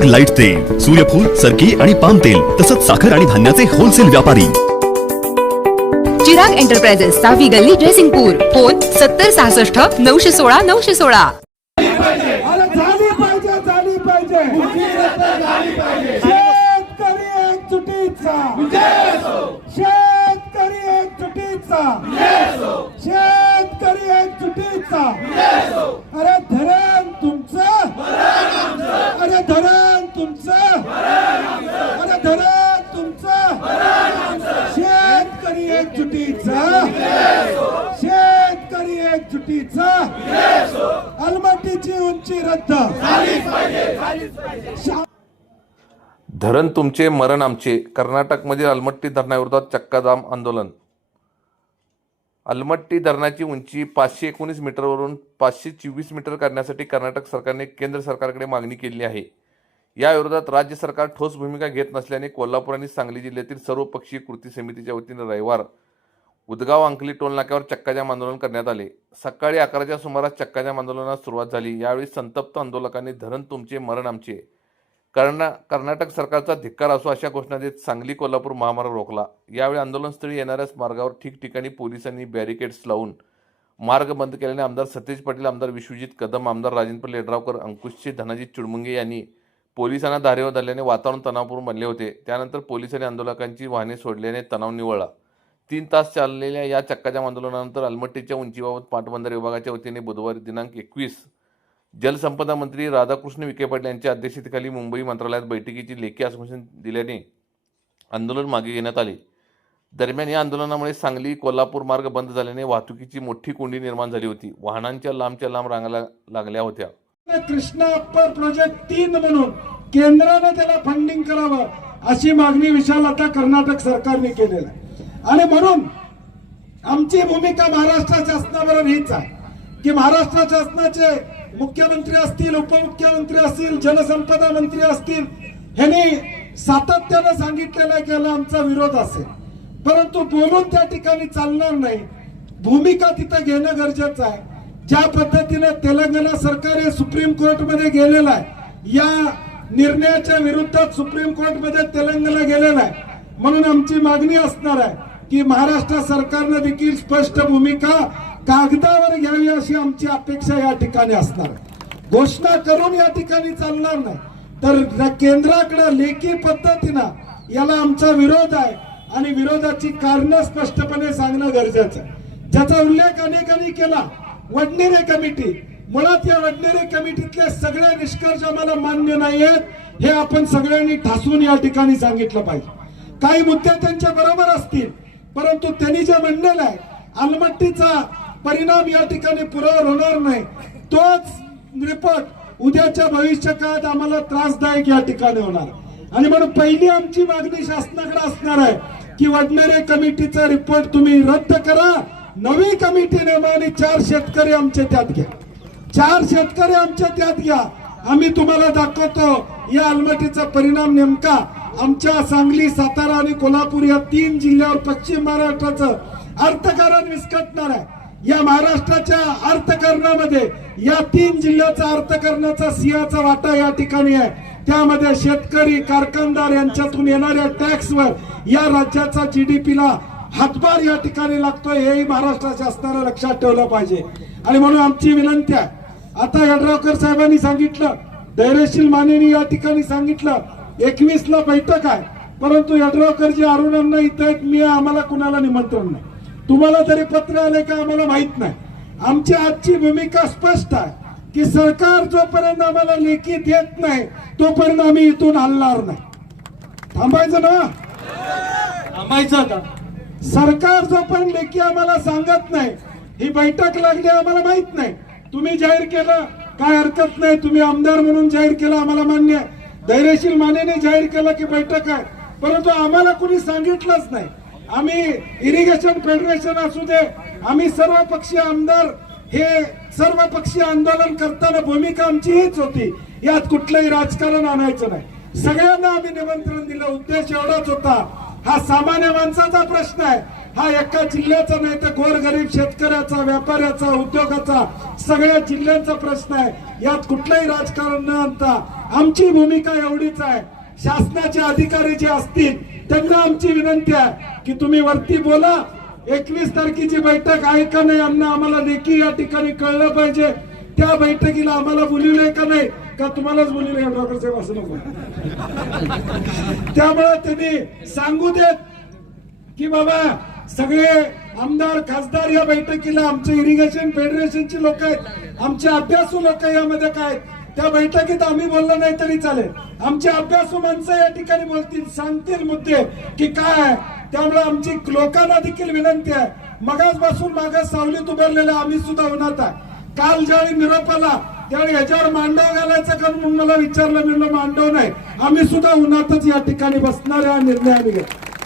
Chirag light तेल सूर्यफूल सरकी आणि पाम तेल तसंच साखर आणि धान्याचे होलसेल व्यापारी. चिराग एंटरप्राइजेस सहावी गल्ली जयसिंगपूर. फोन सत्तर सहासष्ट नऊशे सोळा नऊशे सोळा. शेतकरी अरे धरण तुमचं अरे धरण तुमचं अरे धरण तुमचं शेतकरी एकजुटीचा? शेतकरी एकजुटीचा? अलमटीची उंची रद्द. धरण तुमचे मरण आमचे. कर्नाटकमधील अलमट्टी धरणाविरोधात चक्काजाम आंदोलन. अलमट्टी धरणाची उंची पाचशे एकोणीस मीटरवरून पाचशे चोवीस मीटर करण्यासाठी कर्नाटक सरकारने केंद्र सरकारकडे मागणी केली आहे. या विरोधात राज्य सरकार ठोस भूमिका घेत नसल्याने कोल्हापूर आणि सांगली जिल्ह्यातील सर्वपक्षीय कृती समितीच्या वतीने रविवार उदगाव अंकली टोल नाक्यावर चक्काजाम आंदोलन करण्यात आले. सकाळी अकराच्या सुमारास चक्काजाम आंदोलनास सुरुवात झाली. यावेळी संतप्त आंदोलकांनी धरण तुमचे मरण आमचे. कर्ना कर्नाटक सरकारचा धिक्कार असो अशा घोषणा देत सांगली कोल्हापूर महामार्ग रोखला. यावेळी आंदोलनस्थळी येणाऱ्याच मार्गावर ठिकठिकाणी पोलिसांनी बॅरिकेड्स लावून मार्ग बंद केल्याने आमदार सतेज पाटील आमदार विश्वजित कदम आमदार राजेंद्र लेडरावकर अंकुशचे धनाजी चुडमुंगे यांनी पोलिसांना धारेवर धरल्याने वातावरण तणावपूर्ण बनले होते. त्यानंतर पोलिसांनी आंदोलकांची वाहने सोडल्याने तणाव निवळला. तीन तास चाललेल्या या चक्काजाम आंदोलनानंतर अलमट्टीच्या उंचीबाबत पाटबंधारे विभागाच्या वतीने बुधवारी दिनांक एकवीस जलसंपदा मंत्री राधाकृष्ण विखे पाटील यांच्या अध्यक्षतेखाली मुंबई मंत्रालयात बैठकीची लेखी आश्वासन दिल्याने आंदोलन मागे घेण्यात आले. दरम्यान या आंदोलनामुळे सांगली कोल्हापूर मार्ग बंद झाल्याने वाहतुकीची मोठी कोंडी निर्माण झाली होती. वाहनांच्या लांबच्या लांब रांगा लागल्या होत्या. कृष्णा अप्पर प्रोजेक्ट तीन म्हणून केंद्राने त्याला फंडिंग करावं अशी मागणी विशाल आता कर्नाटक सरकारने केलेली आहे. आणि म्हणून आमची भूमिका महाराष्ट्र शासनाबरोबर हीच आहे. की महाराष्ट्र शासनाचे मुख्यमंत्री असतील उपमुख्यमंत्री असतील जलसंपदा मंत्री असतील ह्यांनी सातत्यानं सांगितलेलं आहे की याला आमचा विरोध असेल. परंतु बोलून त्या ठिकाणी चालणार नाही. भूमिका तिथं घेणं गरजेचं आहे. ज्या पद्धतीने तेलंगणा सरकार हे सुप्रीम कोर्टमध्ये गेलेलं आहे या निर्णयाच्या विरुद्ध सुप्रीम कोर्टमध्ये तेलंगणा गेलेला आहे म्हणून आमची मागणी असणार आहे. की महाराष्ट्र सरकारनं देखील स्पष्ट भूमिका कागदावर घ्यावी अशी आमची अपेक्षा या ठिकाणी असणार. घोषणा करून या ठिकाणी चालणार नाही. तर केंद्राकडे लेखी पद्धतीनं याला आमचा विरोध आहे आणि विरोधाची कारण स्पष्टपणे सांगणं गरजेचं आहे. ज्याचा उल्लेख अनेकांनी केला वडनेरे कमिटी. मुळात या वडनेरे कमिटीतले सगळे निष्कर्ष आम्हाला मान्य नाही आहेत हे आपण सगळ्यांनी ठासून या ठिकाणी सांगितलं पाहिजे. काही मुद्दे त्यांच्या बरोबर असतील परंतु त्यांनी जे म्हणलेलं आहे अलमट्टीचा परिणाम या ठिकाणी पुरावर होणार नाही. तोच रिपोर्ट उद्याच्या भविष्य काळात आम्हाला त्रासदायक या ठिकाणी होणार. आणि म्हणून पहिली आमची मागणी शासनाकडे असणार आहे की वडनेरे कमिटीचा रिपोर्ट तुम्ही रद्द करा. नवी कमिटी नेमा आणि चार शेतकरी आमचे त्यात घ्या. चार शेतकरी आमच्या त्यात घ्या. आम्ही तुम्हाला दाखवतो या अलमटीचा परिणाम नेमका आमच्या सांगली सातारा आणि कोल्हापूर या तीन जिल्ह्यावर पश्चिम महाराष्ट्राचं अर्थकारण विस्कटणार आहे. या महाराष्ट्राच्या अर्थकारणामध्ये या तीन जिल्ह्याचा अर्थकारणाचा सिंहाचा वाटा या ठिकाणी आहे. त्यामध्ये शेतकरी कारखानदार यांच्यातून येणाऱ्या टॅक्सवर या राज्याचा जीडीपीला हातभार या ठिकाणी लागतोय हेही महाराष्ट्र शासनाला लक्षात ठेवलं पाहिजे. आणि म्हणून आमची विनंती आहे. आता यड्रावकर साहेबांनी सांगितलं धैर्यशील मानेनी या ठिकाणी सांगितलं एकवीस ला बैठक आहे. परंतु यड्रावकरजी अरुणांना इथं आहेत मी आम्हाला कुणाला निमंत्रण नाही. तुम्हाला तरी पत्र आले का आम्हाला माहीत नाही. आमची आजची भूमिका स्पष्ट आहे की सरकार जोपर्यंत आम्हाला लेखी देत नाही तोपर्यंत आम्ही इथून हलणार नाही. थांबायचं ना? थांबायचं का? सरकार जोपर्यंत लेखी आम्हाला सांगत नाही ही बैठक लागली आम्हाला माहीत नाही. तुम्ही जाहीर केलं काय हरकत नाही. तुम्ही आमदार म्हणून जाहीर केलं आम्हाला मान्य आहे. धैर्यशील मानेने जाहीर केलं की बैठक आहे. परंतु आम्हाला कुणी सांगितलंच नाही. आम्ही इरिगेशन फेडरेशन असू दे आम्ही सर्व पक्षीय आमदार हे सर्व पक्षीय आंदोलन करताना भूमिका आमची हीच होती. यात कुठलंही राजकारण आणायचं नाही. सगळ्यांना आम्ही निमंत्रण दिलं. उद्देश एवढाच होता. हा सामान्य माणसाचा प्रश्न आहे. हा एका जिल्ह्याचा नाही तर गोरगरीब शेतकऱ्याचा व्यापाऱ्याचा उद्योगाचा सगळ्या जिल्ह्यांचा प्रश्न आहे. यात कुठलंही राजकारण न आणता आमची भूमिका एवढीच आहे. शासनाचे अधिकारी जे असतील त्यांना आमची विनंती आहे की तुम्ही वरती बोला. एकवीस तारखेची बैठक आहे का नाही यांना आम्हाला लेखी या ठिकाणी कळलं पाहिजे. त्या बैठकीला आम्हाला बोलिवलंय का नाही का तुम्हालाच बोलिवलंय? डॉक्टर साहेब असं नको. त्यामुळे त्यांनी सांगू देत की बाबा सगळे आमदार खासदार या बैठकीला आमचे इरिगेशन फेडरेशनचे लोक आहेत आमचे अभ्यासू लोक यामध्ये काय आहेत. त्या बैठकीत आम्ही बोललो नाही तरी चालेल. आमचे अभ्यासू माणसं या ठिकाणी बोलतील सांगतील मुद्दे की काय आहे. त्यामुळे आमची लोकांना देखील विनंती आहे. मगाच बसून मागास सावलीत उभारलेल्या आम्ही सुद्धा उन्हात आहे. काल ज्यावेळी निरोप आला त्यावेळी याच्यावर मांडव घालायचं का म्हणून मला विचारलं म्हणलं मांडव नाही. आम्ही सुद्धा उन्हातच या ठिकाणी बसणार आहे हा निर्णय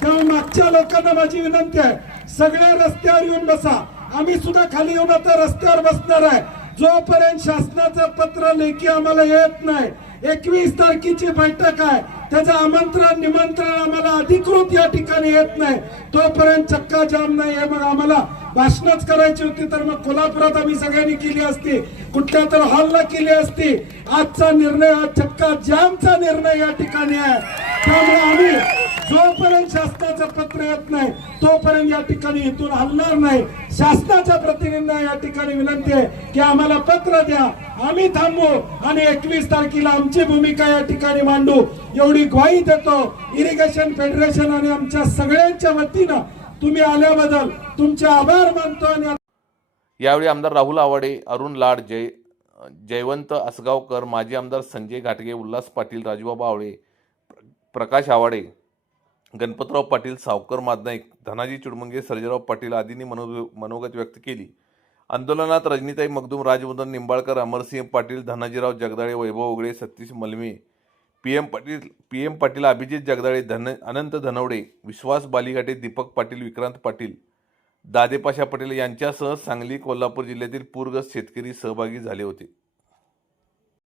त्यामुळे मागच्या लोकांना माझी विनंती आहे सगळे रस्त्यावर येऊन बसा. आम्ही सुद्धा खाली येऊन आता रस्त्यावर बसणार आहे. जोपर्यंत शासनाचं पत्र लेखी आम्हाला येत नाही एकवीस तारखेची बैठक आहे. त्याचं आमंत्रण निमंत्रण आम्हाला अधिकृत या ठिकाणी येत नाही. तोपर्यंत चक्का जाम नाही. हे मग आम्हाला भाषणच करायची होती तर मग कोल्हापुरात आम्ही सगळ्यांनी केली असती. कुठल्या तर हॉलला केली असती. आजचा निर्णय हा चक्का जामचा निर्णय या ठिकाणी आहे. त्यामुळे आम्ही जोपर्यंत शासनाचं पत्र येत नाही तोपर्यंत या ठिकाणी इथून हलणार नाही. शासनाच्या प्रतिनिधींना या ठिकाणी विनंती आहे की आम्हाला पत्र द्या. आम्ही थांबू आणि एकवीस तारखेला आमची भूमिका या ठिकाणी मांडू. एवढी ग्वाही देतो. इरिगेशन फेडरेशन आणि आमच्या सगळ्यांच्या वतीनं तुम्ही आल्याबद्दल तुमचे आभार मानतो आणि यावेळी आमदार राहुल आवाडे अरुण लाड जय जयवंत असगावकर माजी आमदार संजय घाटगे उल्हास पाटील राजूबाबा आवळे प्रकाश आवाडे गणपतराव पाटील सावकर मादनाईक धनाजी चुडमुंगे सर्जेराव पाटील आदींनी मनो मनोगत व्यक्त केली. आंदोलनात Rajanitai Magdum Rajvandan Nimbalkar Amarsinh Patil Dhanajirao Jagdale Vaibhav Ugale Satish Malme P M Patil P M Patil Abhijit Jagdale Dhan Anant Dhanawade विश्वास बालिघाटे दीपक पाटील विक्रांत पाटील दादेपाशा पाटील यांच्यासह सांगली कोल्हापूर जिल्ह्यातील पूरग्रस्त शेतकरी सहभागी झाले होते.